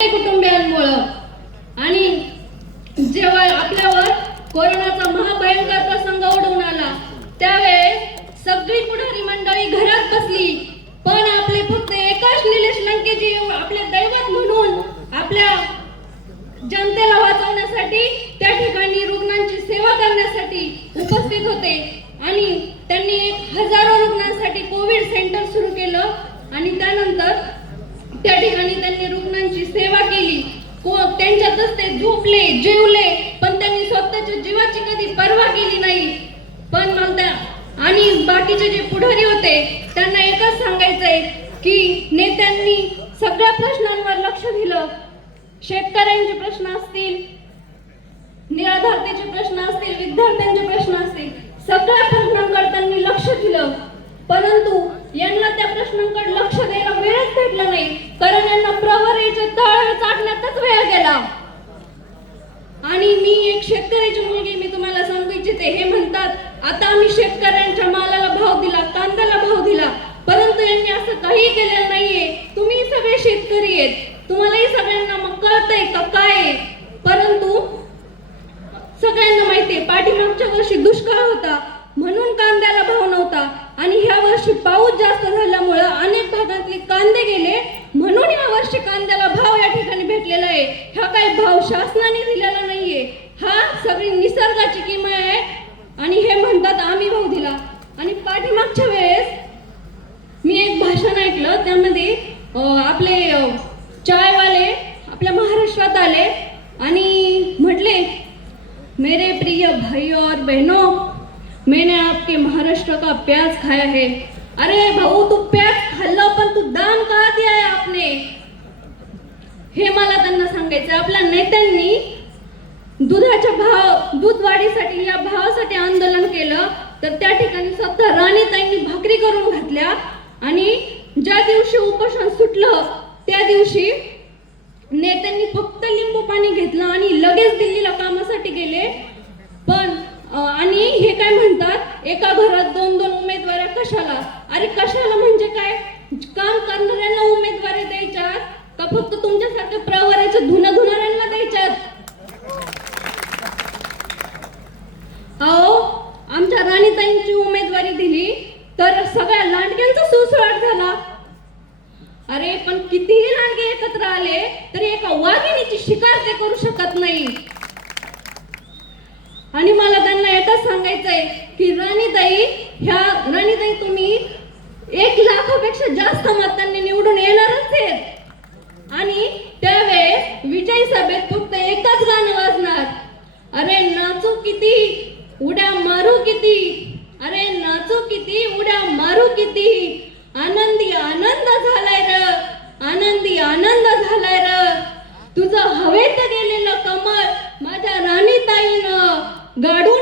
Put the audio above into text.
कुटुंबियांमुळं आणि जेव्हा आपल्यावर कोरोनाचा महाभयंकर प्रसंग ओढवून आला त्यावेळेस सगळी पुढारी मंडळी घरात बसली, पण आपले फक्त एकाच निलेश लंकेजी आपले दैवत म्हणून आपल्या जनतेला वाचवण्यासाठी त्या ठिकाणी रुग्णांची सेवा करण्यासाठी उपस्थित होते आणि त्यांनी हजारो रुग्णांसाठी कोविड सेंटर सुरू केलं आणि त्यानंतर त्या ठिकाणी त्यांनी रुग्णांची सेवा केली. त्यांच्यातच ते झोपले, जेवले, पण त्यांनी स्वतःच्या जीवाची कधी पर्वा केली नाही. पण मला आणि बाकीचे जे पुढारी होते त्यांना एकच सांगायचंय की नेत्यांनी सगळ्या प्रश्नांवर लक्ष दिलं. शेतकऱ्यांचे प्रश्न असतील, निराधारतेचे प्रश्न असतील, विद्यार्थ्यांचे प्रश्न असतील, सगळ्या प्रश्नांकडे त्यांनी लक्ष दिलं. परंतु यांना त्या प्रश्नांकडे लक्ष द्यायला वेळच भेटला नाही, कारण यांना प्रहरीचे तळ चाटण्यातच वेळ गेला. आणि मी एक शेतकऱ्याची मुलगी, मी तुम्हाला सांगू इच्छिते, हे म्हणतात आता आम्ही शेतकऱ्यांच्या मालाला भाव दिला, कांद्याला भाव दिला, परंतु यांनी असं काही केलेलं नाहीये. तुम्ही सगळे शेतकरी आहेत, तुम्हालाही सगळ्यांना मग कळतंय का काय? परंतु सगळ्यांना माहितीये पाठीमागच्या वर्षी दुष्काळ होता म्हणून कांद्याला भाव नव्हता आणि ह्या वर्षी पाऊस जास्त झाल्यामुळे अनेक भागातले कांदे गेले म्हणून या वर्षी कांद्याला भाव या ठिकाणी भेटलेला आहे. हा काही भाव शासनाने दिलेला नाहीये, हा सगळी निसर्गाची किमया आहे. आणि हे म्हणतात आम्ही भाव दिला. आणि पाठीमागच्या वेळेस मी एक भाषण ऐकलं, त्यामध्ये आपले चायवाले आपल्या महाराष्ट्रात आले आणि म्हटले, मेरे प्रिय भाइयों और बहनों, मैंने आपके महाराष्ट्र का प्याज खाया है. अरे भाऊ, तू प्याज खाल्लं पण तू दाम का दिया है आपने? हे मला त्यांना सांगायचं. आपल्या नेत्यांनी दुधाच्या दूध वाढीसाठी या भावासाठी आंदोलन केलं, तर त्या ठिकाणी स्वतः राणीताईंनी भाकरी करून घातल्या आणि ज्या दिवशी उपोषण सुटलं त्या दिवशी नेत्यांनी फक्त लिंबू पाणी घेतलं आणि लगेच दिल्लीला कामासाठी गेले. पण आणि हे काय म्हणतात, एका घरात दोन दोन उमेदवार कशाला? अरे कशाला म्हणजे काय? काम करणाऱ्यांना उमेदवारी द्यायच्यात का फक्त तुमच्यासारख्या प्रवराच्या धुणाऱ्यांना द्यायच्यात? अहो, आमच्या राणीताईंची उमेदवारी दिली तर सगळ्या लांडग्यांचा सुळसुळाट झाला. अरे पण कितीही लांडगे एकत्र आले तरी एका वाघिणीची शिकार ते करू शकत नाही. आणि मला त्यांना एकच सांगायचंय की राणीताई तुम्ही 1 लाखापेक्षा जास्त मतांनी निवडून येणारच आहेत आणि त्यावेळेस विजयी सभेत फक्त एकच गाणं वाजणार, अरे नाचू किती उड्या मारू किती, अरे नाचू किती उड्या मारू किती, आनंदी आनंद झालाय र, आनंदी आनंद झालाय र, तुझं हवेत गेलेलं कमळ माझ्या राणीताईनं गाडून